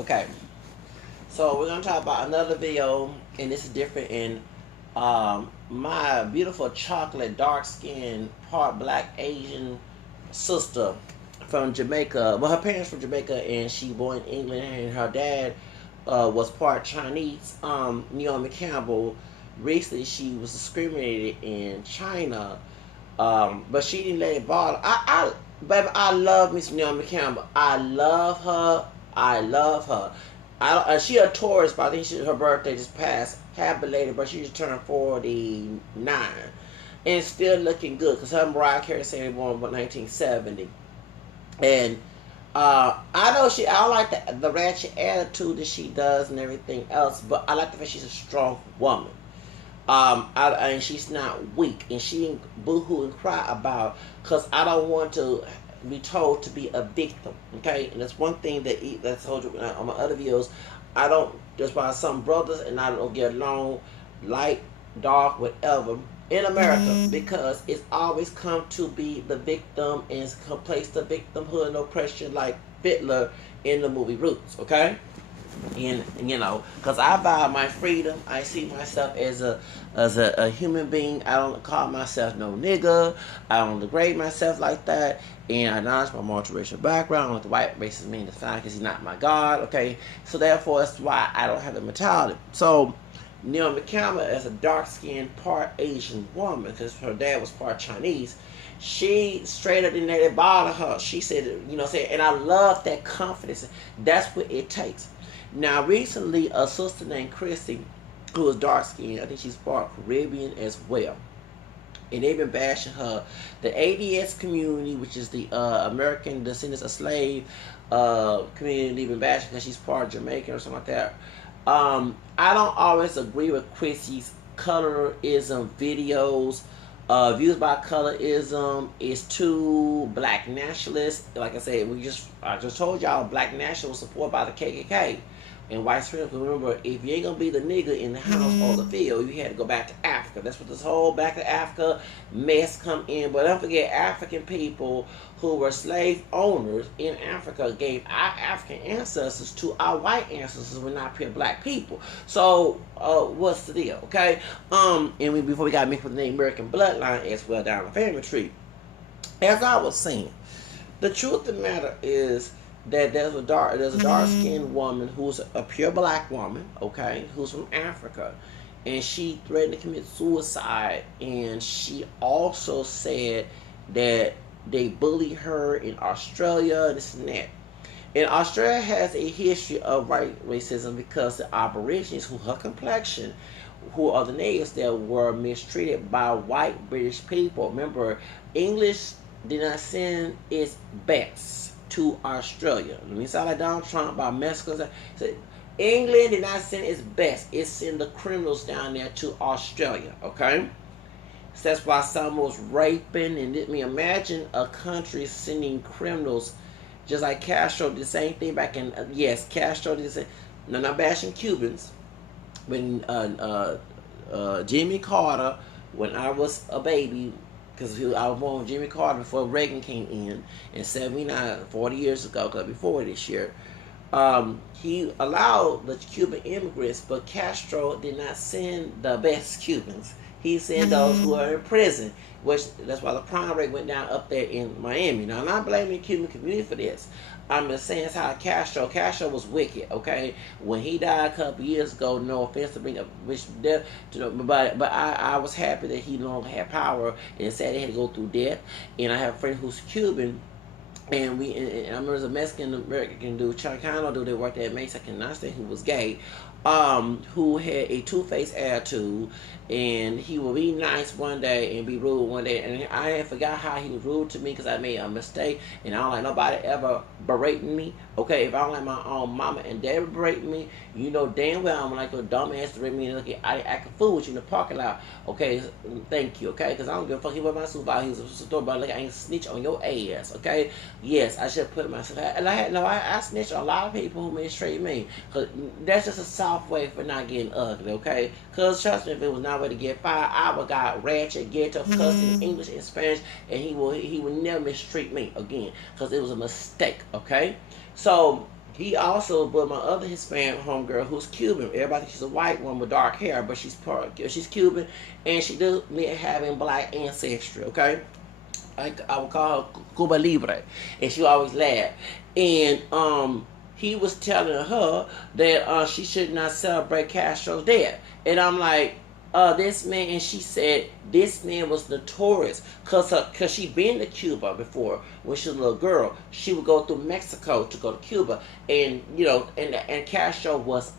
Okay, so we're gonna talk about another video, and this is different. In my beautiful chocolate, dark skinned, part black Asian sister from Jamaica. Well, her parents from Jamaica, and she born in England, and her dad was part Chinese. Naomi Campbell. Recently, she was discriminated in China, but she didn't let it bother. Baby, I love Miss Naomi Campbell. I love her. I love her. She a Taurus, but I think her birthday just passed. Happy belated, but she just turned 49. And still looking good, because her Mariah Carey said born in 1970. And I know I don't like the ratchet attitude that she does and everything else, but I like the fact she's a strong woman. And she's not weak, and she didn't boohoo and cry about, because I don't want to be told to be a victim. Okay, and that's one thing that's told you on my other videos. I don't. That's why some brothers and I don't get along, light, dark, whatever, in America, because it's always come to be the victim and it's place the victimhood and oppression like Hitler in the movie Roots. Okay. And because I value my freedom, I see myself as a human being. I don't call myself no nigga. I don't degrade myself like that. And I acknowledge my multiracial background. What the white racist mean is fine, because he's not my God. Okay, so therefore that's why I don't have the mentality. So Naomi Campbell, as a dark-skinned part Asian woman, because her dad was part Chinese, she straight up didn't let it bother her. She said, and I love that confidence. That's what it takes. Now, recently, a sister named Chrissy, who is dark skinned, I think she's part Caribbean as well, and they've been bashing her. The ADS community, which is the American Descendants of Slave community, been bashing because she's part Jamaican or something like that. I don't always agree with Chrissy's colorism videos. Views by colorism is too black nationalist. Like I said, I just told y'all, black nationalists supported by the KKK and white supremacists. Remember, if you ain't gonna be the nigga in the house or the field, you had to go back to Africa. That's what this whole back to Africa mess come in. But don't forget, African people who were slave owners in Africa gave our African ancestors to our white ancestors. We're not pure black people. So what's the deal? Okay. Before we got mixed with the Native American bloodline as well down the family tree. As I was saying, the truth of the matter is that there's a dark-skinned woman who's a pure black woman, okay, who's from Africa, and she threatened to commit suicide. And she also said that they bully her in Australia, this and that. And Australia has a history of white racism, because the Aborigines, who her complexion, who are the natives that were mistreated by white British people. Remember, English did not send its best to Australia. Let me sound like Donald Trump about Mexico. England did not send its best. It sent the criminals down there to Australia. Okay? So that's why some was raping. And imagine a country sending criminals, just like Castro did the same thing back in. Yes, Castro did the same. No, not bashing Cubans. When Jimmy Carter, when I was a baby, because I was born with Jimmy Carter before Reagan came in 79, 40 years ago, because before this year, he allowed the Cuban immigrants, but Castro did not send the best Cubans. He sent those who are in prison, that's why the crime rate went down up there in Miami. Now, I'm not blaming the Cuban community for this. I'm just saying it's how Castro was wicked, okay? When he died a couple years ago, no offense to bring up wish death, but I was happy that he no longer had power, and sad he had to go through death. And I have a friend who's Cuban, and I remember there's a Mexican American dude, Chicano dude that worked at Mesa, I cannot say, who was gay, who had a two-faced attitude, and he would be nice one day and be rude one day. And I had forgot how he was rude to me, because I made a mistake, and I don't like nobody ever berating me. Okay, if I don't like my own mama and dad berating me, you know damn well I'm like a dumbass to bring me and look at I act a fool with you in the parking lot. Okay, thank you. Okay, because I don't give a fuck. He was my supervisor. He was a store, but like I ain't snitch on your ass. Okay, yes, I should put myself. And I snitch on a lot of people who mistreat me, because that's just a soft way for not getting ugly. Okay, because trust me, if it was not way to get fired, I would got ratchet, ghetto, cussing English and Spanish, and he would never mistreat me again, because it was a mistake. Okay, so He also, but my other Hispanic homegirl who's Cuban. Everybody thinks she's a white woman with dark hair, but she's Cuban, and she does me having black ancestry. Okay, I would call her Cuba Libre, and she always laugh. And he was telling her that she should not celebrate Castro's death, and I'm like, this man, and she said this man was notorious cause she been to Cuba before when she was a little girl. She would go through Mexico to go to Cuba, and and Castro was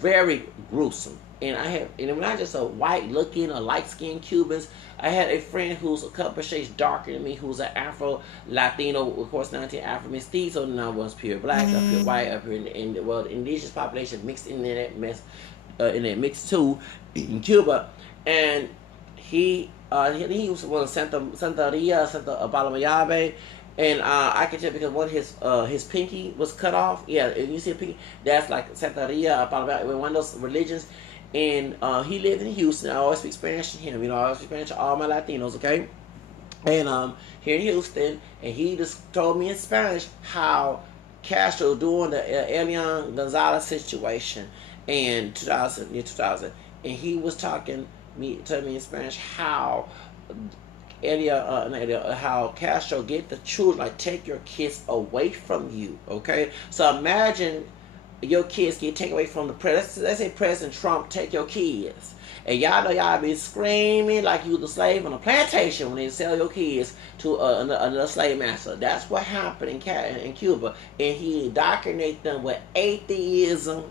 very gruesome. And not just a white looking or light skinned Cubans. I had a friend who's a couple of shades darker than me, who's an Afro Latino, of course, 19 Afro mestizo, and I was pure black, up here white, up here in the well, indigenous population mixed in that mess, in that mix too, in Cuba. And he was one of Santa Balamayave, and I can tell because one of his pinky was cut off. Yeah, if you see a pinky, that's like Santeria, one of those religions. And he lived in Houston. I always speak Spanish to him. I always speak Spanish to all my Latinos, okay? And here in Houston, and he just told me in Spanish how Castro during the Elian Gonzalez situation in 2000, and he was telling me in Spanish how how Castro get the children, like take your kids away from you, okay? So imagine your kids get taken away from the president. Let's say President Trump take your kids, and y'all know y'all be screaming like you was a slave on a plantation when they sell your kids to another slave master. That's what happened in Cuba, and he indoctrinated them with atheism.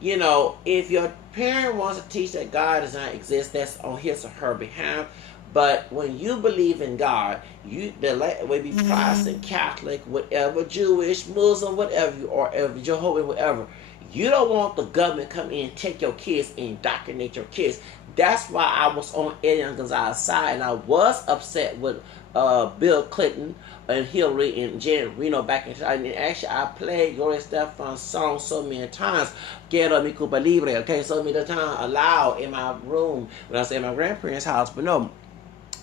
If your parent wants to teach that God does not exist, that's on his or her behalf. But when you believe in God, whether be Protestant, Catholic, whatever, Jewish, Muslim, whatever you are, Jehovah, whatever, you don't want the government come in and take your kids and indoctrinate your kids. That's why I was on Elian Gonzalez's side, and I was upset with Bill Clinton and Hillary and Janet Reno back in. And actually, I played Gloria Estefan's song so many times, Quiero mi Cuba Libre, okay, so many times aloud in my room when I was at my grandparents' house. But no,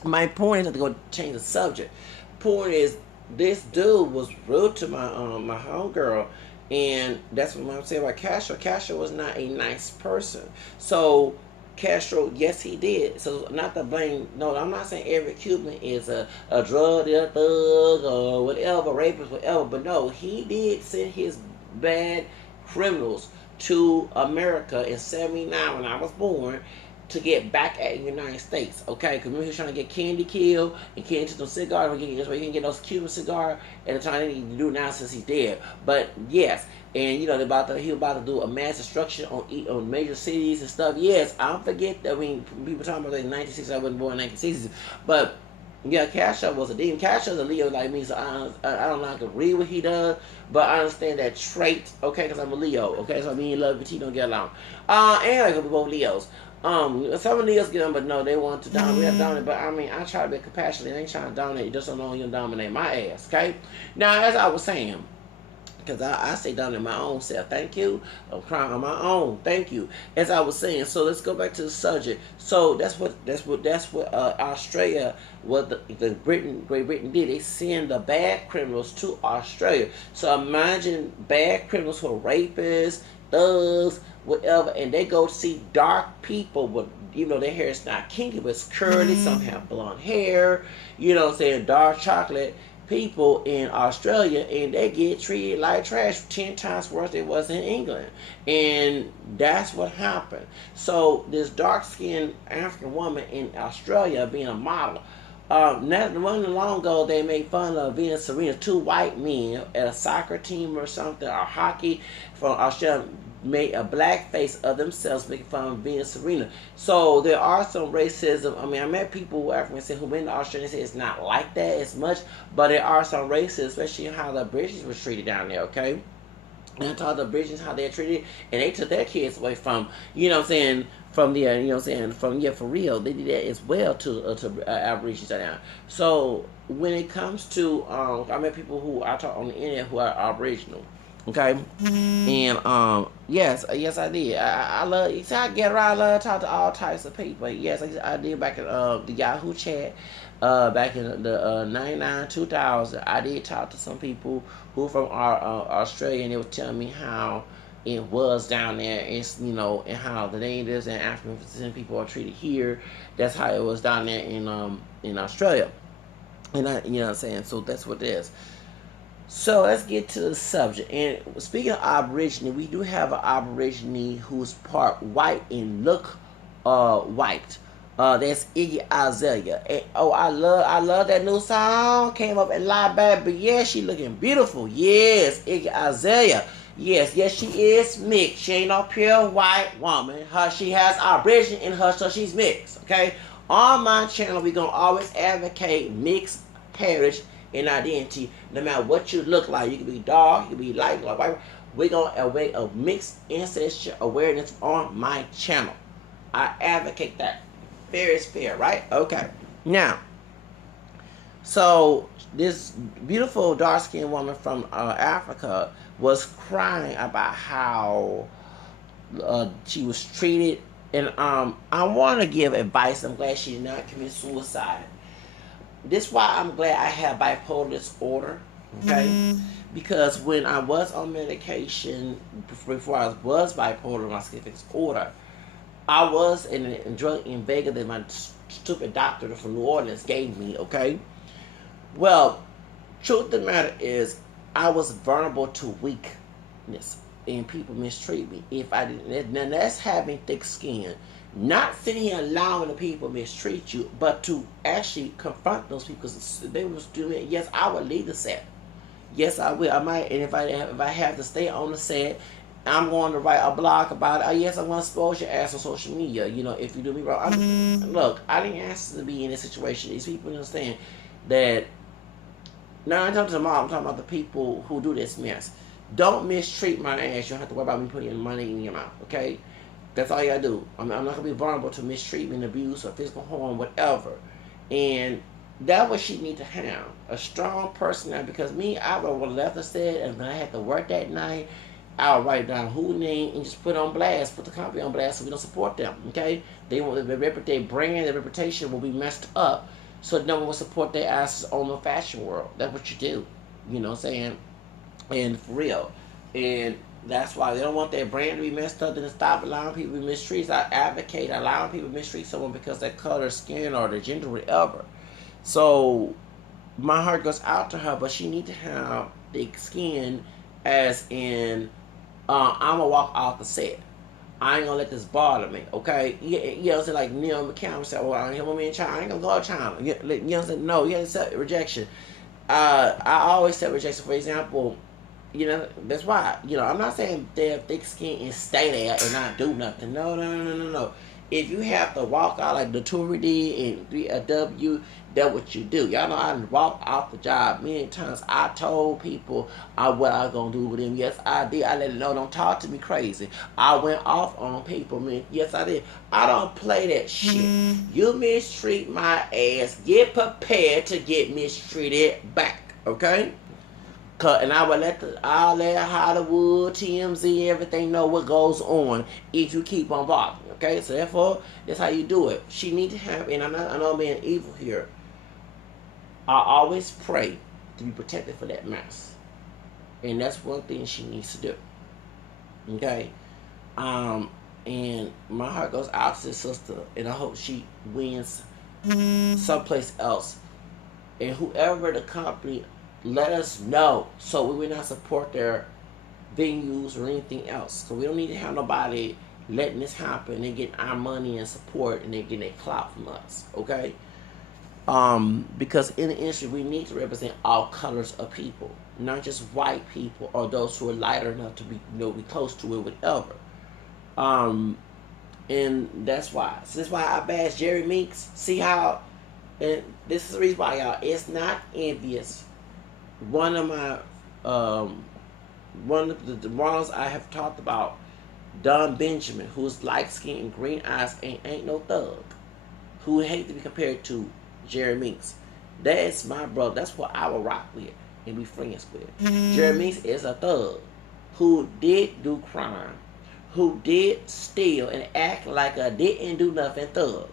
my point is not to go change the subject. Point is, this dude was rude to my homegirl, and that's what I'm saying about Castro. Castro was not a nice person. So Castro, yes, he did. So not to blame. No, I'm not saying every Cuban is a drug dealer, thug, or whatever, rapist, whatever. But no, he did send his bad criminals to America in '79 when I was born, to get back at the United States, okay? Because remember he was trying to get Kennedy killed, and Kennedy took some cigars. That's why he didn't get those Cuban cigars at the time. They didn't do now since he's dead. But yes, and he was about to do a mass destruction on major cities and stuff. Yes, I don't forget that when people talking about in 1960s, I wasn't born in 1960s, but yeah, Castro was a demon. Castro's a Leo like me, so I don't like to read what he does, but I understand that trait, okay, because I'm a Leo, okay, so me and Love T don't get along. Anyway, because we're both Leos. Some of Leos get them, but no, they want to dominate. We have to dominate, but I mean, I try to be compassionate. I ain't trying to dominate. You just don't know you dominate my ass, okay? Now, as I was saying, because I say dominate my own self. Thank you. I'm crying on my own. Thank you. As I was saying, so let's go back to the subject. So that's what Australia, what the Great Britain did. They send the bad criminals to Australia. So imagine bad criminals who are rapists, thugs, whatever, and they go see dark people with, their hair is not kinky, but it's curly. Some have blonde hair, dark chocolate people in Australia, and they get treated like trash 10 times worse than it was in England. And that's what happened. So this dark-skinned African woman in Australia being a model, not long ago they made fun of Venus Serena, two white men at a soccer team or something, or hockey from Australia, made a black face of themselves making fun of Venus Serena. So there are some racism. I mean, I met people who Africans who went to Australia and said it's not like that as much, but there are some racism, especially how the British was treated down there, okay? And I taught the British how they're treated, and they took their kids away from, from the, for real, they did that as well to Aborigines down there. So when it comes to, I met people who I taught on the internet who are Aboriginal. Okay, and yes, I did. I love. See, I get around. I love to talk to all types of people. Yes, I did back in the Yahoo chat. back in the 99, 2000, I did talk to some people who from Australia, and they were telling me how it was down there. It's, and how the natives and African descendant people are treated here. That's how it was down there in Australia. And you know what I'm saying? So that's what it is. So let's get to the subject. And speaking of Aborigine, we do have an Aborigine who's part white and look white. That's Iggy Azalea. And, I love that new song. Came up and live back, but yeah, she looking beautiful. Yes, Iggy Azalea. Yes, she is mixed. She ain't no pure white woman. She has Aborigine in her, so she's mixed. Okay. On my channel, we gonna always advocate mixed heritage and identity, no matter what you look like. You can be dark, you can be light, like white. We're gonna await a mixed ancestry awareness on my channel. I advocate that. Fair is fair, right? Okay. Now, so this beautiful dark-skinned woman from Africa was crying about how she was treated, and I want to give advice. I'm glad she did not commit suicide. This is why I'm glad I have bipolar disorder, okay? Because when I was on medication, before I was bipolar, my schizophrenic disorder, I was in a drug invader that my stupid doctor from New Orleans gave me, okay? Well, truth of the matter is, I was vulnerable to weakness, and people mistreat me. If I didn't, then that's having thick skin. Not sitting here allowing the people mistreat you, but to actually confront those people, because they was doing it. Yes, I would leave the set. Yes, I will. I might, and if I have to stay on the set, I'm going to write a blog about it. Oh, yes, I'm going to expose your ass on social media. If you do me wrong. Look, I didn't ask to be in this situation. These people understand that. Now, I'm talking to mom. I'm talking about the people who do this mess. Don't mistreat my ass. You don't have to worry about me putting money in your mouth, okay? That's all you gotta do. I'm not gonna be vulnerable to mistreatment, abuse, or physical harm, whatever. And that's what she need to have. A strong person. Because me, I would have left the set, and when I had to work that night, I'll write down who name and just put on blast, put the company on blast, so we don't support them. Okay? They want their brand, their reputation will be messed up, so no one will support their asses on the fashion world. That's what you do. You know what I'm saying? And for real. And that's why they don't want their brand to be messed up. Then stop allowing people to be mistreated. I advocate allowing people to mistreat someone because of their color, skin, or their gender, whatever. So my heart goes out to her, but she need to have thick skin, as in, I'm gonna walk off the set. I ain't gonna let this bother me, okay? You know what I'm saying? Like Naomi Campbell said, well, I ain't gonna be in China. I ain't gonna go to China. You know what I'm saying? No, you have to accept rejection. I always accept rejection. For example, that's why. I'm not saying they have thick skin and stay there and not do nothing. No. If you have to walk out like the Tory did and 3W, that's what you do. Y'all know I walked off the job many times. I told people what I was going to do with them. Yes, I did. I let them know, don't talk to me crazy. I went off on people. Man. Yes, I did. I don't play that shit. You mistreat my ass. Get prepared to get mistreated back. Okay? And I'll let Hollywood, TMZ, everything know what goes on if you keep on bothering. Okay, so therefore, that's how you do it. She need to have, and I know I'm being evil here. I always pray to be protected for that mess, and that's one thing she needs to do. Okay, and my heart goes out to this sister, and I hope she wins someplace else. And whoever the company, let us know so we will not support their venues or anything else. So we don't need to have nobody letting this happen and getting our money and support and then getting a clout from us, okay? Because in the industry, we need to represent all colors of people, not just white people or those who are lighter enough to be, be close to it, whatever. And that's why. So that's why I bash Jerry Meeks. See how, and this is the reason why, y'all, it's not envious. One of the ones I have talked about, Don Benjamin, who's light skinned and green eyes and ain't no thug, who hate to be compared to Jerry Meeks. That's my brother. That's what I will rock with and be friends with. Jerry Meeks is a thug who did do crime, who did steal and act like a didn't do nothing thug.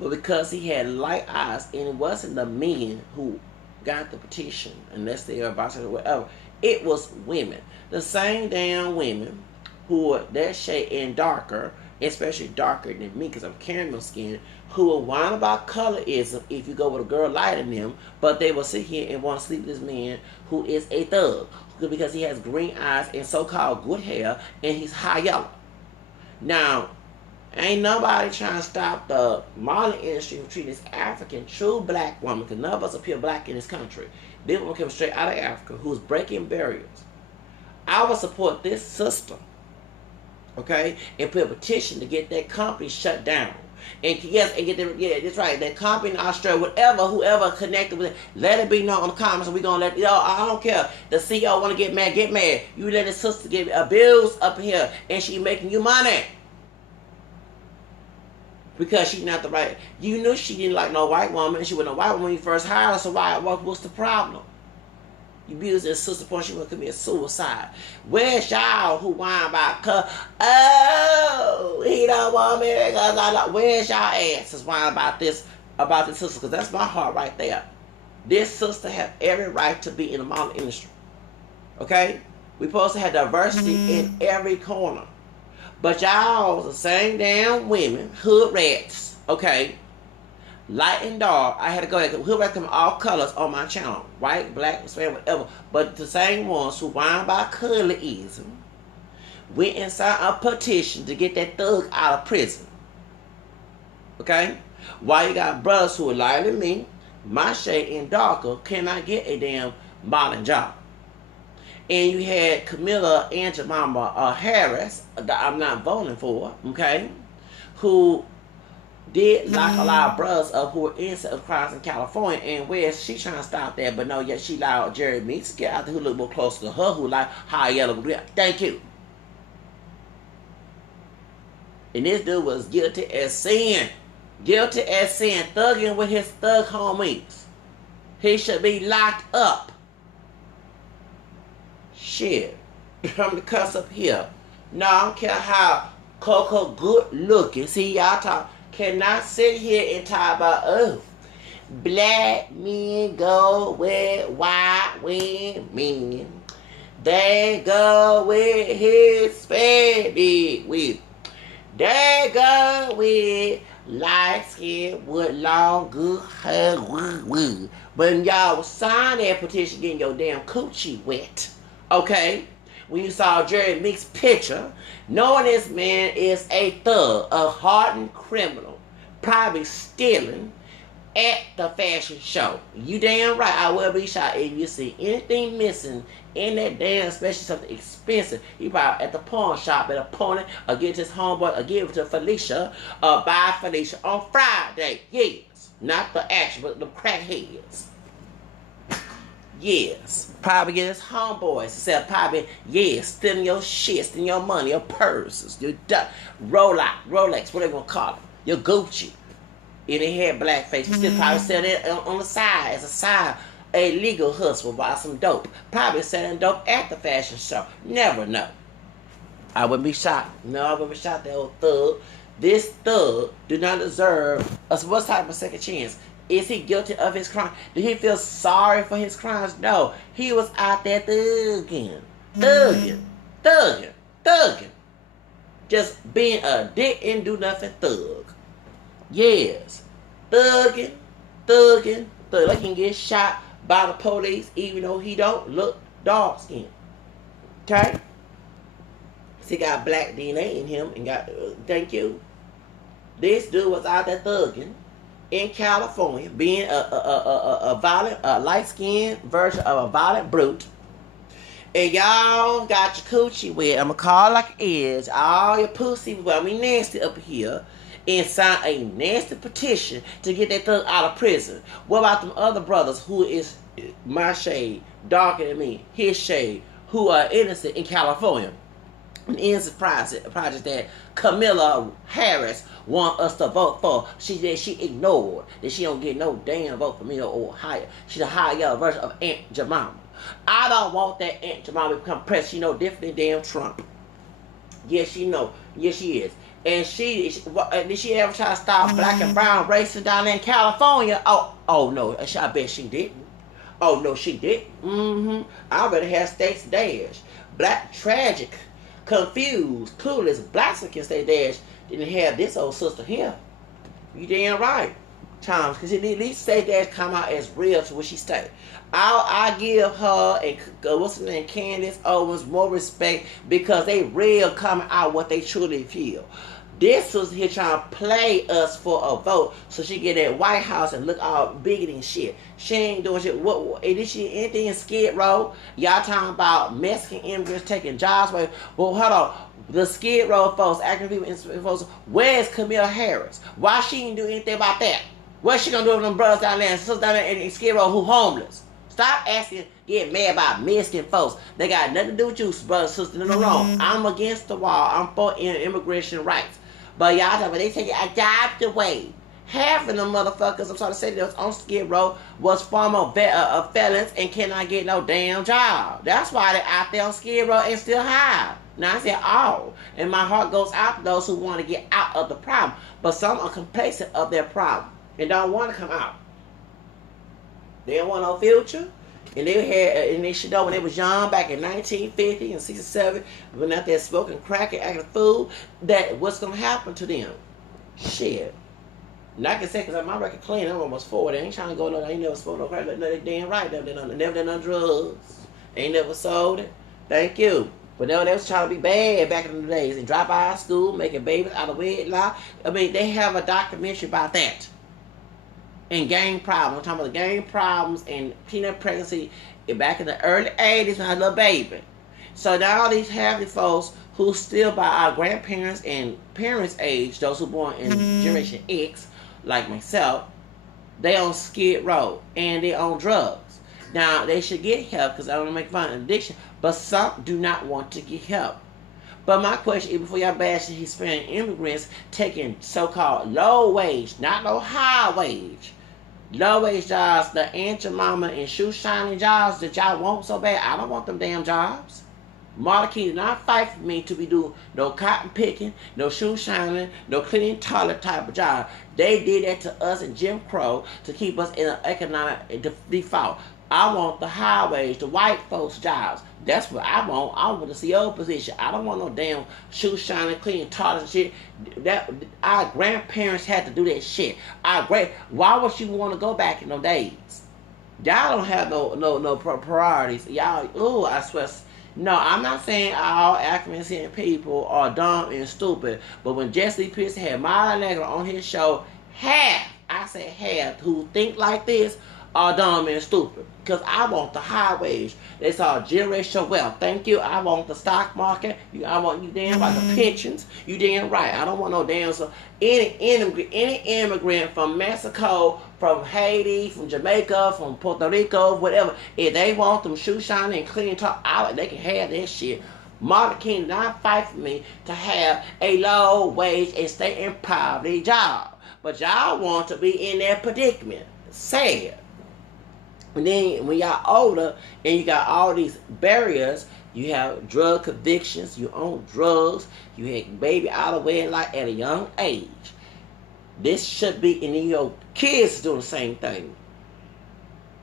But because he had light eyes, and it wasn't the men who got the petition, unless they are bisexual or whatever, it was women. The same damn women who were that shade and darker, especially darker than me because I'm caramel skin, who will whine about colorism if you go with a girl lighter than them, but they will sit here and want to sleep with this man who is a thug because he has green eyes and so-called good hair and he's high yellow. Now, ain't nobody trying to stop the modeling industry from treating this African, true black woman, because none of us appear black in this country. This woman came straight out of Africa who's breaking barriers. I would support this sister, okay, and put a petition to get that company shut down. And yes, and get the, yeah, that's right, that company in Australia, whatever, whoever connected with it, let it be known in the comments, and we're going to let, I don't care. The CEO want to get mad, get mad. You let his sister get abused up here, and she making you money. Because she's not the right, you knew she didn't like no white woman, and she wasn't a white woman when you first hired her, so what's the problem? You abused his sister point, she want to commit suicide. Where's y'all who whine about, he don't want me because I don't, where's y'all asses whine about this sister? Because that's my heart right there. This sister have every right to be in the modeling industry. Okay? We're supposed to have diversity in every corner. But y'all, the same damn women, hood rats, okay? Light and dark. I had to go ahead and hood rats come all colors on my channel. White, black, Hispanic, whatever. But the same ones who whine about colorism went and signed a petition to get that thug out of prison. Okay? While you got brothers who are lighter than me, my shade and darker, cannot get a damn modeling job. And you had Camilla and Jemima Harris, that I'm not voting for, okay, who did lock a lot of brothers up who were innocent of crimes in California, and where she trying to stop that, but no, yet she allowed Jerry Meeks to get out there who look more closer to her, who like high yellow. Thank you. And this dude was guilty as sin. Guilty as sin, thugging with his thug homies. He should be locked up. Shit. I'm gonna cuss up here. No, I don't care how Coco good looking. See, y'all talk. Cannot sit here and talk about, black men go with white women. They go with Hispanic with. They go with light skin with long good hair. But y'all sign that petition getting your damn coochie wet. Okay? When you saw Jerry Meeks' picture, knowing this man is a thug, a hardened criminal, probably stealing at the fashion show. You damn right, I will be shocked if you see anything missing in that damn, especially something expensive. He probably at the pawn shop at a pony, or give it to his homeboy, or give it to Felicia, or buy Felicia on Friday. Yes. Not the action, but the crackheads. Yes. Probably get his homeboys. Instead probably, stealing your shit, stealing your money, your purses, your Rolex, whatever you want to call it. Your Gucci. And he had blackface. He still probably selling it on the side, as a side, a legal hustle, buy some dope. Probably selling dope at the fashion show. Never know. I wouldn't be shocked. No, I wouldn't be shocked, that old thug. This thug do not deserve what type of second chance. Is he guilty of his crime? Did he feel sorry for his crimes? No. He was out there thugging. Just being a dick and do nothing thug. Yes. Thugging. Like he can get shot by the police even though he don't look dark skinned. Okay? He got black DNA in him and got, thank you. This dude was out there thugging in California, being a violent, light-skinned version of a violent brute. And y'all got your coochie wet. I'm going to call it like it is. All your pussy, well, we nasty up here. And sign a nasty petition to get that thug out of prison. What about them other brothers who is my shade, darker than me, his shade, who are innocent in California? An innocent project that Camilla Harris want us to vote for. She ignored that she don't get no damn vote for me or higher. She's a higher version of Aunt Jemima. I don't want that Aunt Jemima to become president. She know different than damn Trump. Yes, she know. Yes, she is. And did she ever try to stop black and brown racing down there in California? Oh no, I bet she didn't. Oh no, she didn't. I already had States Dash. Black, tragic, confused, clueless, blacks against their dash didn't have this old sister here. You damn right. Times, because at least State Dash come out as real to where she stay. I give her and what's her name, Candace Owens, more respect because they real coming out what they truly feel. This was here trying to play us for a vote so she get that White House and look all bigoted and shit. She ain't doing shit. Did she anything in Skid Row? Y'all talking about Mexican immigrants taking jobs away. Well, hold on. The Skid Row folks, active people, folks, where's Camille Harris? Why she ain't do anything about that? What's she gonna do with them brothers down there and sisters down there in Skid Row who homeless? Stop asking, get mad about Mexican folks. They got nothing to do with you, brothers and sisters. No wrong. I'm against the wall. I'm for immigration rights. But y'all talking about they take a job away. Half of them motherfuckers, I'm trying to say that was on Skid Row, was former felons and cannot get no damn job. That's why they're out there on Skid Row and still high. Now I said all. And my heart goes out to those who want to get out of the problem. But some are complacent of their problem and don't want to come out. They don't want no future. And they should know when they was young, back in 1950 and 67, when out there smoking crack and acting a fool, that what's going to happen to them? Shit. And I can say, because my record clean, I'm almost 40. I ain't trying to go, I ain't never smoked no crack. No, they damn right. Never done no drugs. Ain't never sold it. Thank you. But no, they was trying to be bad back in the days and drop out of school, making babies out of wedlock. I mean, they have a documentary about that. And gang problems. I'm talking about the gang problems and peanut pregnancy back in the early 80s when I was a little baby. So now these happy folks who still by our grandparents and parents' age, those who born in Generation X, like myself, they on Skid Row and they on drugs. Now, they should get help because I don't want to make fun of addiction, but some do not want to get help. But my question is, before y'all bash the Hispanic immigrants taking so-called low-wage, not no high-wage, low-wage jobs, the Aunt Your Mama and shoe-shining jobs that y'all want so bad, I don't want them damn jobs. Martin King did not fight for me to be doing no cotton picking, no shoe-shining, no cleaning toilet type of job. They did that to us in Jim Crow to keep us in an economic default. I want the high wage, the white folks' jobs. That's what I want. I want the CO position. I don't want no damn shoe shining, clean toilets and shit. That our grandparents had to do that shit. Why would you want to go back in those days? Y'all don't have no priorities. Y'all, I swear. No, I'm not saying all African people are dumb and stupid. But when Jesse Pierce had Mala Negra on his show, half who think like this are dumb and stupid. Because I want the high wage. They saw generational wealth. Thank you. I want the stock market. I want you damn right the pensions. You damn right. I don't want no damn any immigrant from Mexico, from Haiti, from Jamaica, from Puerto Rico, whatever. If they want them shoe shining and clean top, they can have that shit. Martin King did not fight for me to have a low wage and stay in poverty job. But y'all want to be in that predicament. Sad. And then when y'all older and you got all these barriers, you have drug convictions, you own drugs, you had baby out of wedlock at a young age. This should be, and then your kids doing the same thing.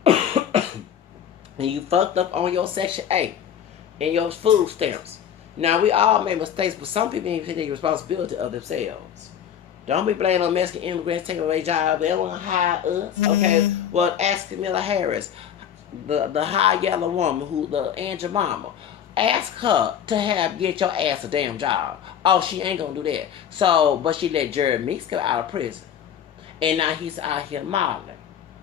And you fucked up on your Section 8 and your food stamps. Now, we all make mistakes, but some people need to take responsibility of themselves. Don't be blaming on Mexican immigrants taking away jobs. They don't want to hire us. Okay? Well, ask Camilla Harris, the high yellow woman, who the Aunt Your Mama. Ask her to get your ass a damn job. Oh, she ain't gonna do that. So, but she let Jared Meeks go out of prison. And now he's out here modeling.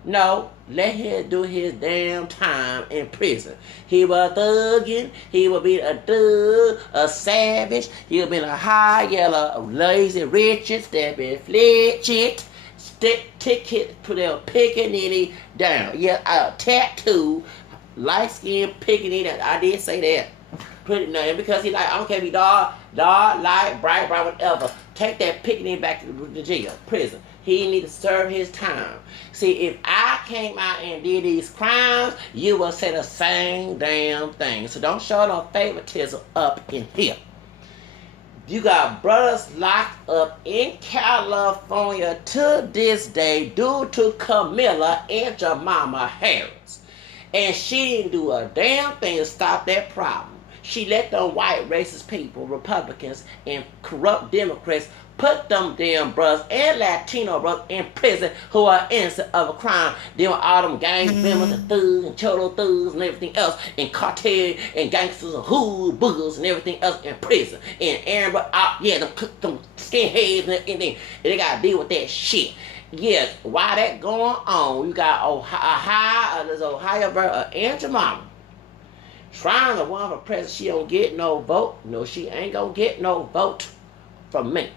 No, let him do his damn time in prison. He was thugging. He would be a thug, a savage. He would be a high yellow, lazy Richard, stepping fletched, ticket, put a pickaninny down. Yeah, a tattoo, light skin pickaninny. I did say that. Put it in because he like, I don't care if he dark, light, bright, brown, whatever. Take that pickaninny back to the jail, prison. He need to serve his time. See, if I came out and did these crimes, you will say the same damn thing. So don't show no favoritism up in here. You got brothers locked up in California to this day due to Camilla and Jemima Harris. And she didn't do a damn thing to stop that problem. She let them white racist people, Republicans, and corrupt Democrats put them damn brothers and Latino brothers in prison who are innocent of a crime. Then all them gang members and thugs and cholo thugs and everything else, and cartel and gangsters and hood boogers and everything else in prison. And everybody out, them skinheads and everything. And they gotta deal with that shit. Yes, while that going on, you got this Ohio Aunt Jemima trying to run for president. She don't get no vote. No, she ain't gonna get no vote from me.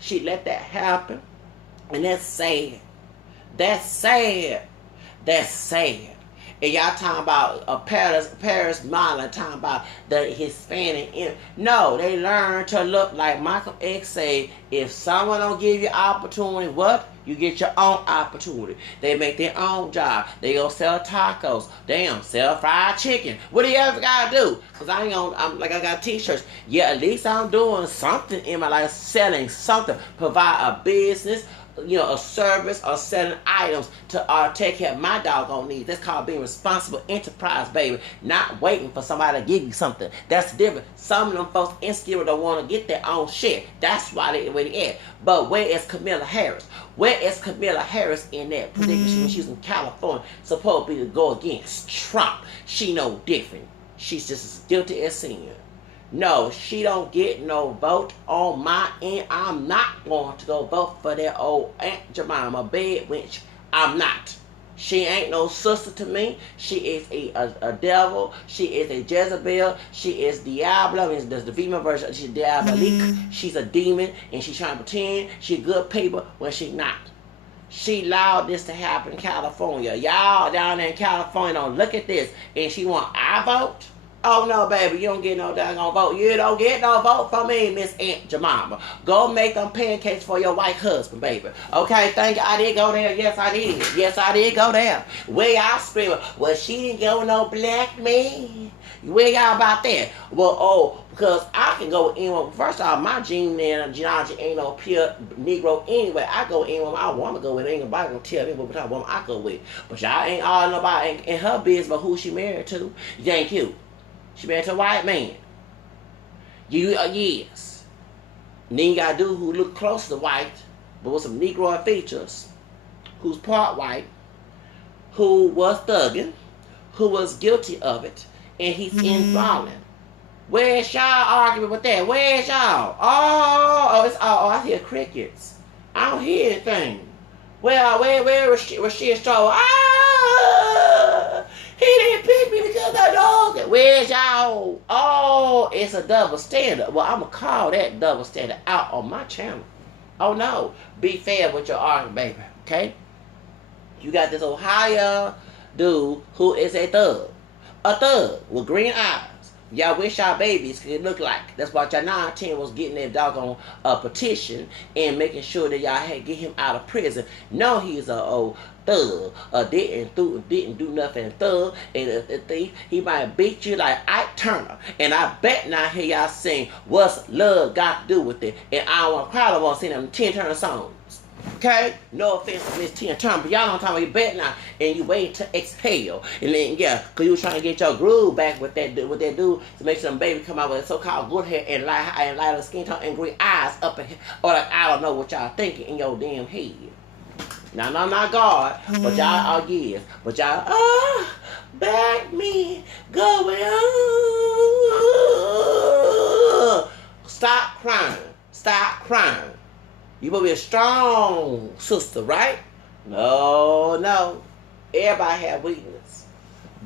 She let that happen. And that's sad. That's sad. That's sad. And y'all talking about Paris Marlon talking about the Hispanic. No, they learn to look like Malcolm X say, if someone don't give you opportunity, what? You get your own opportunity. They make their own job. They go sell tacos. Damn, sell fried chicken. What do you ever gotta do? Cause I got t-shirts. Yeah, at least I'm doing something in my life, selling something, provide a business, a service, or selling items to take care of my doggone needs. That's called being responsible enterprise, baby. Not waiting for somebody to give you something. That's different. Some of them folks insecure don't want to get their own shit. That's why where they at. But where is Camilla Harris? Where is Camilla Harris in that predicament when she was in California, supposed to be to go against Trump? She no different. She's just as guilty as sin. No, she don't get no vote on my end. I'm not going to go vote for that old Aunt Jemima bed wench. I'm not. She ain't no sister to me. She is a devil. She is a Jezebel. She is Diablo. I mean, there's the female version. She's Diabolique. She's a demon, and she's trying to pretend she's good people when she's not. She allowed this to happen in California. Y'all down there in California don't look at this, and she want our vote? Oh, no, baby, you don't get no daggone vote. You don't get no vote from me, Miss Aunt Jemima. Go make them pancakes for your white husband, baby. Okay, thank you. I did go there. Yes, I did. Yes, I did go there. Where y'all screaming? Well, she didn't go no black man. Where y'all about that? Well, because I can go in. First off, my genealogy ain't no pure Negro anyway. I go in with my woman go with. Ain't nobody gonna tell me what type of woman I go with. But y'all ain't all nobody in her business but who she married to. Thank you. She married to a white man. Yes. And then you got a dude who look close to white, but with some Negroid features, who's part white, who was thugging, who was guilty of it, and he's involved. Where's y'all arguing with that? Where's y'all? I hear crickets. I don't hear anything. Where was she Stroll? He didn't pick me because I dog. Where's y'all? Oh, it's a double standard. Well, I'm going to call that double standard out on my channel. Oh, no. Be fair with your argument, baby. Okay? You got this Ohio dude who is a thug. A thug with green eyes. Y'all wish y'all babies could look like. That's why y'all 9-10 was getting that doggone petition and making sure that y'all had get him out of prison. No, he's a old thug. Didn't do nothing thug. And a thief. He might beat you like Ike Turner. And I bet now hear y'all sing What's Love Got to Do with It. And I probably won't sing them 10 Turner songs. Okay? No offense to Miss Tina Turner, but y'all don't talk about your bet now, and you wait to exhale, and then cause you were trying to get your groove back with that dude to make sure them baby come out with so-called good hair and lighter skin tone and green eyes up in here, or like I don't know what y'all thinking in your damn head. Now, no, not God, but y'all but y'all back me going on. Stop crying. You will be a strong sister, right? No. Everybody have weakness.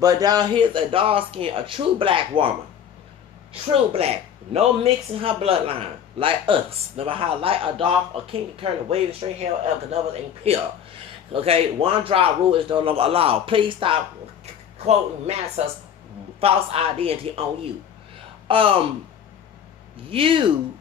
But down here's a dark skin, a true black woman. True black. No mixing her bloodline. Like us. No matter how light or dark or kinky curly, wavy, straight hair, whatever, the numbers ain't pure. Okay? One drop rule is no longer allowed. Please stop quoting Massa's false identity on you. You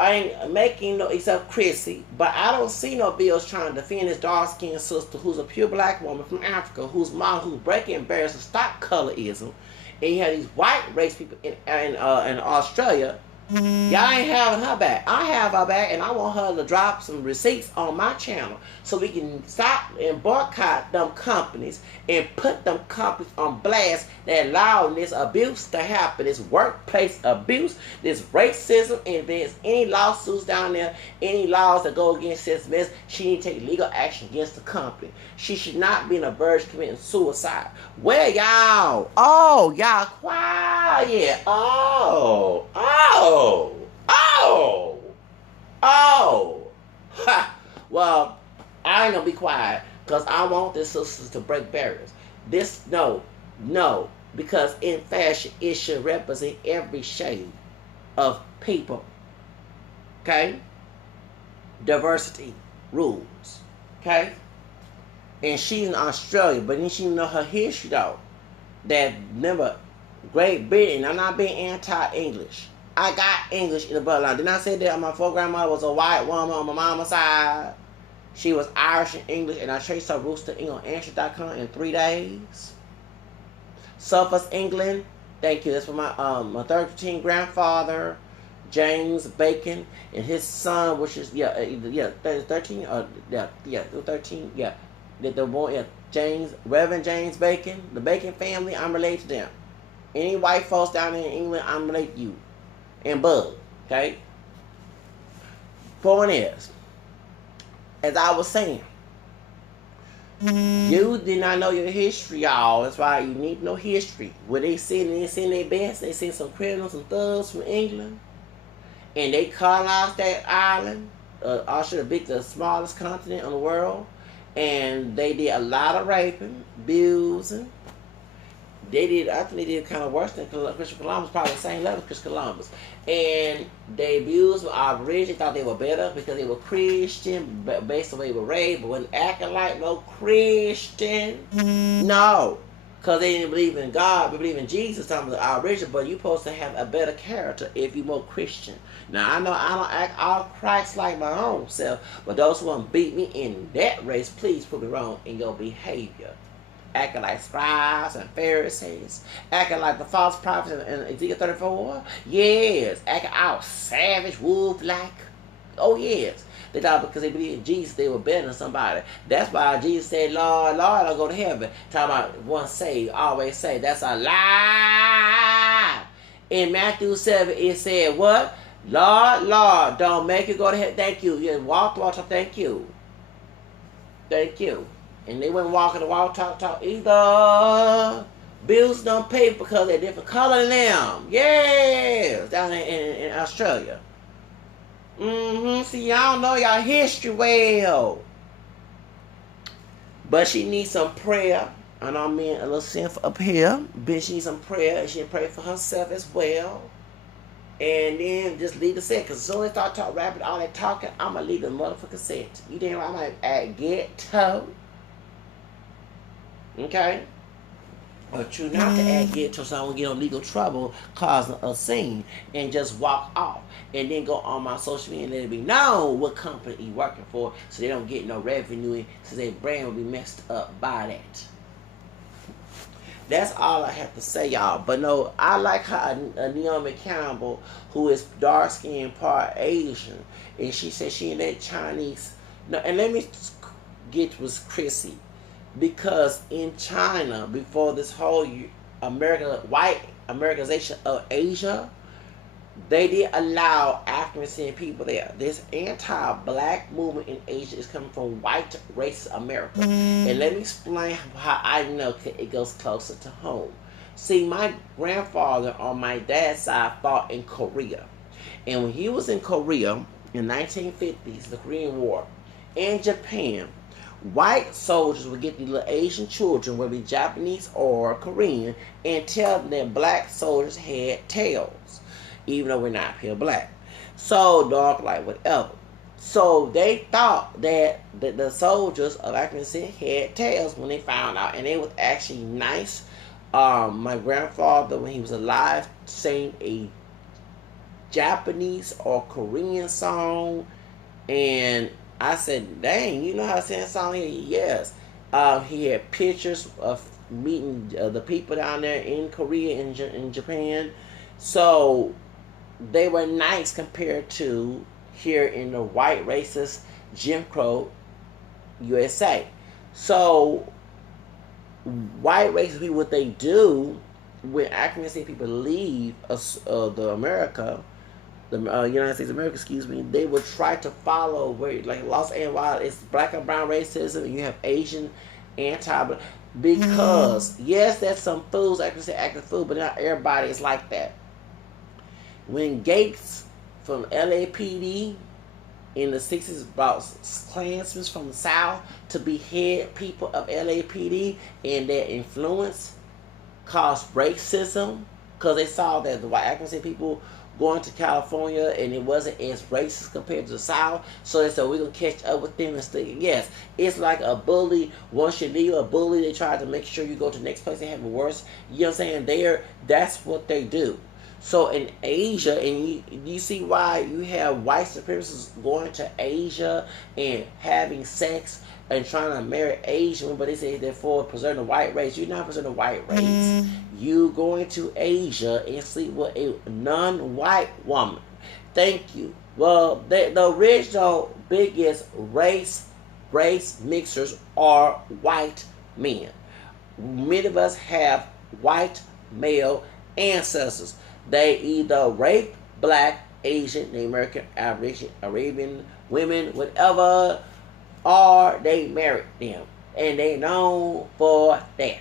ain't making no, except Chrissy, but I don't see no bills trying to defend this dark-skinned sister who's a pure black woman from Africa, who's breaking barriers to stop colorism, and you have these white race people in Australia Y'all ain't having her back. I have her back, and I want her to drop some receipts on my channel so we can stop and boycott them companies and put them companies on blast that allow this abuse to happen, this workplace abuse, this racism. And if there's any lawsuits down there, any laws that go against this mess, she need to take legal action against the company. She should not be in a verge of committing suicide. Where y'all? Oh, y'all quiet. Oh. Ha. Well, I ain't gonna be quiet because I want this sisters to break barriers. No, because in fashion, it should represent every shade of people. Okay? Diversity rules. Okay? And she's in Australia, but then she know her history though. That remember, Great Britain, I'm not being anti-English. I got English in the bloodline. Didn't I say that my grandmother was a white woman on my mama's side? She was Irish and English, and I traced her roots to England.com in 3 days. Suffolk, England. Thank you. That's for my 13 grandfather, James Bacon, and his son, which is 13 or 13. The boy, Reverend James Bacon, the Bacon family. I'm related to them. Any white folks down there in England, I'm related to you. And Bug, okay? Point is, as I was saying, you did not know your history, y'all. That's why you need to know history. Where they send their best, they send some criminals and thugs from England, and they colonized that island, Australia, the smallest continent in the world, and they did a lot of raping, abusing. I think they did kind of worse than Christopher Columbus, probably the same level as Christopher Columbus. And they abused Aborigines, thought they were better because they were Christian, based on the way they were raised, but wasn't acting like no Christian. No, because they didn't believe in God, but believe in Jesus, talking about the Aborigines, but you're supposed to have a better character if you're more Christian. Now, I know I don't act all Christ like my own self, but those who want to beat me in that race, please prove me wrong in your behavior. Acting like scribes and Pharisees. Acting like the false prophets in Ezekiel 34. Yes. Acting out savage, wolf-like. Oh, yes. They thought because they believed in Jesus, they were better than somebody. That's why Jesus said, Lord, Lord, I'll go to heaven. Talking about once saved, always saved. That's a lie. In Matthew 7, it said, what? Lord, Lord, don't make you go to heaven. Thank you. You walk the walk, thank you. Thank you. And they wouldn't walk in the walk, talk either. Bills don't pay because they're different color than them. Yes, down in Australia. See, y'all know y'all history well. But she needs some prayer. And I'm being a little sinful up here. Bitch, she needs some prayer. And she pray for herself as well. And then just leave the set. Because as soon as I start rapping, all that talking, I'm going to leave the motherfucking set. You damn right, I'm going to ghetto. Okay? But true not to act ghetto so I won't get in legal trouble causing a scene and just walk off. And then go on my social media and let it be known what company you working for so they don't get no revenue so their brand will be messed up by that. That's all I have to say, y'all. But no, I like how Naomi Campbell, who is dark-skinned, part Asian, and she said she in that Chinese. No, and let me get with Chrissy. Because in China, before this whole white Americanization of Asia, they did allow African people there. This anti-black movement in Asia is coming from white racist America. And let me explain how I know it goes closer to home. See, my grandfather on my dad's side fought in Korea. And when he was in Korea in 1950s, the Korean War, in Japan, white soldiers would get these little Asian children, whether it be Japanese or Korean, and tell them that black soldiers had tails, even though we're not pure black. So, dark, like, whatever. So, they thought that the soldiers of African descent had tails when they found out, and it was actually nice. My grandfather, when he was alive, sang a Japanese or Korean song, and I said, dang, you know how to sing a song here? Yes. He had pictures of meeting the people down there in Korea and in Japan. So, they were nice compared to here in the white racist Jim Crow USA. So white racist people, what they do when African people leave the America, the United States of America, excuse me, they would try to follow where, like Los Angeles, it's black and brown racism, and you have Asian anti-black, because yes, there's some fools actually say active fool, but not everybody is like that. When Gates from LAPD in the 60s brought Klansmen from the South to behead people of LAPD, and their influence caused racism, because they saw that the white African people going to California and it wasn't as racist compared to the South, so they said we're going to catch up with them and stick. Yes, it's like a bully. Once you leave a bully, they try to make sure you go to the next place and have it worse. You know what I'm saying? That's what they do. So in Asia, and you see why you have white supremacists going to Asia and having sex and trying to marry Asian, but they say they're for preserving the white race. You're not preserving the white race. You going to Asia and sleep with a non-white woman. Thank you. Well, the original biggest race mixers are white men. Many of us have white male ancestors. They either rape black, Asian, Native American, Arabian women, whatever, or they married them. And they known for that.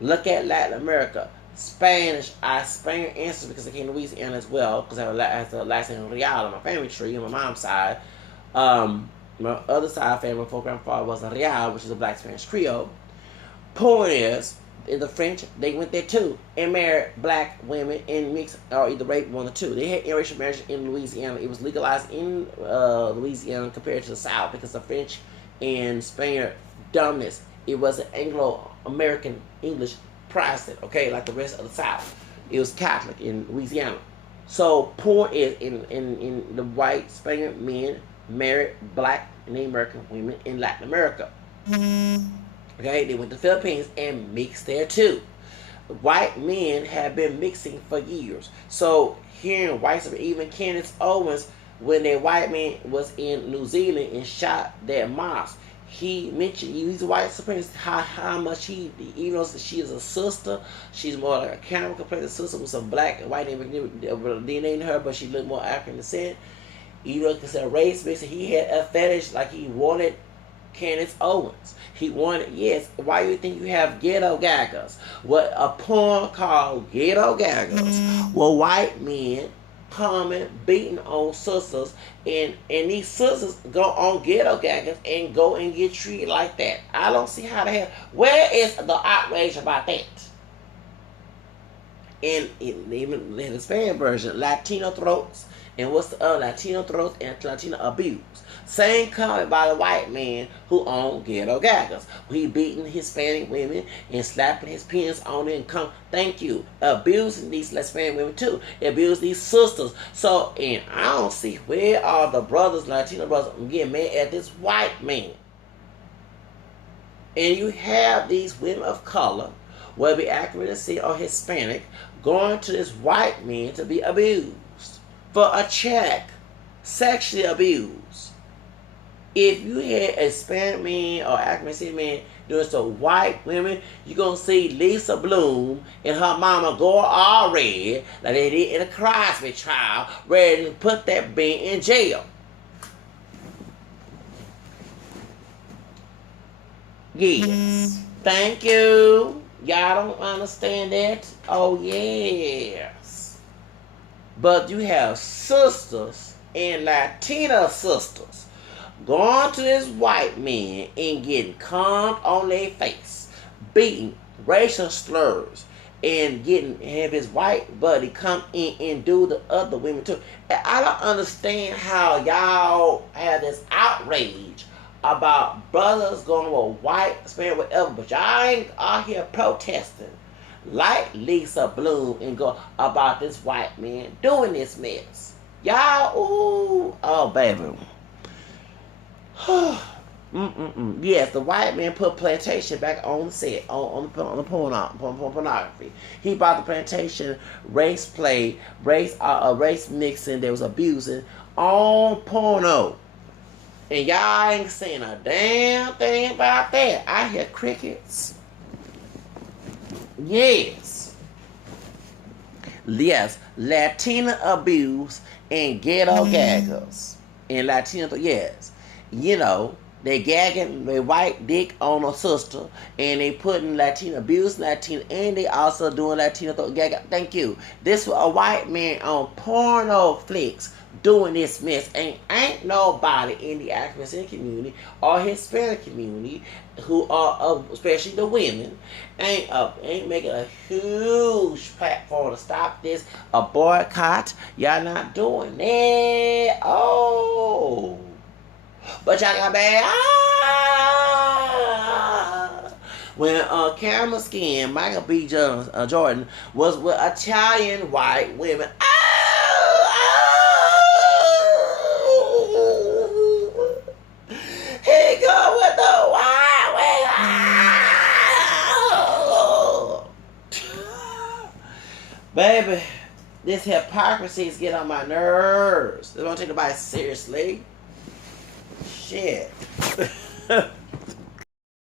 Look at Latin America. Spanish, I Spanish ancestors because I came to Louisiana as well, because I have a last name Real on my family tree on my mom's side. My other side of family, my grandfather was a Real, which is a black Spanish Creole. Point is, in the French, they went there too and married black women and mixed or either raped one or two. They had interracial marriage in Louisiana. It was legalized in Louisiana compared to the South because the French and Spaniard dominance. It was an Anglo-American English Protestant, okay, like the rest of the South. It was Catholic in Louisiana. So point is, in the white Spaniard men married black and Native American women in Latin America. Okay, they went to the Philippines and mixed there too. White men have been mixing for years. So here in white, even Candace Owens, when that white man was in New Zealand and shot that mosque, he mentioned, he's a white supremacist, how much he, even though she is a sister, she's more like a camel compared to sister with some black and white DNA in her, but she looked more African descent. Even though it's a race mix, he had a fetish, like he wanted Candace Owens. He wanted, yes, why do you think you have ghetto gaggers? What a porn called ghetto gaggers. Well, white men coming, beating on sisters, and these sisters go on ghetto gaggers and go and get treated like that. I don't see how they have, where is the outrage about that? And even in the Spanish version, Latino throats, and what's the other? Latino throats and Latino abuse. Same comment by the white man who owned ghetto gaggers. He beating Hispanic women and slapping his penis on it and come, thank you, abusing these Hispanic women too. Abuse these sisters. So, and I don't see where are the brothers, Latino brothers, getting mad at this white man. And you have these women of color, whether it be African descent or Hispanic, going to this white man to be abused for a check, sexually abused. If you had a Hispanic man or African man doing some white women, you're going to see Lisa Bloom and her mama go all red, like they did in a Cosby trial, ready to put that man in jail. Yes. Thank you. Y'all don't understand that? Oh, yes. But you have sisters and Latina sisters going to this white man and getting cummed on their face, beating, racial slurs, and have his white buddy come in and do the other women too. And I don't understand how y'all have this outrage about brothers going with white, Spanish, whatever, but y'all ain't out here protesting like Lisa Bloom and go about this white man doing this mess. Y'all, ooh, oh baby. Yes, the white man put plantation back on the set, on the pornography. He brought the plantation race play, race mixing. There was abusing on porno, and y'all ain't saying a damn thing about that. I hear crickets. Yes, yes, Latina abuse and ghetto gaggers, and Latina, yes, you know. They gagging their white dick on a sister, and they putting Latina abuse Latina, and they also doing Latina gagging. Thank you. This was a white man on porno flicks doing this mess. Ain't nobody in the African community or Hispanic community who are, especially the women, ain't making a huge platform to stop this. A boycott. Y'all not doing that. Oh. But y'all got bad. When Camera Skin, Michael B. Jordan was with Italian white women. He go with the white women. Baby, this hypocrisy is getting on my nerves. They don't take nobody seriously. Shit.